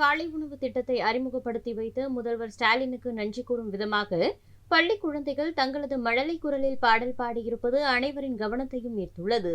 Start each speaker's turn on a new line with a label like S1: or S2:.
S1: காலை உணவு திட்டத்தை அறிமுகப்படுத்தி வைத்து முதல்வர் ஸ்டாலினுக்கு நன்றி கூறும் விதமாக பள்ளி குழந்தைகள் தங்களது மழலை குரலில் பாடல் பாடியிருப்பது அனைவரின் கவனத்தையும் ஈர்த்துள்ளது.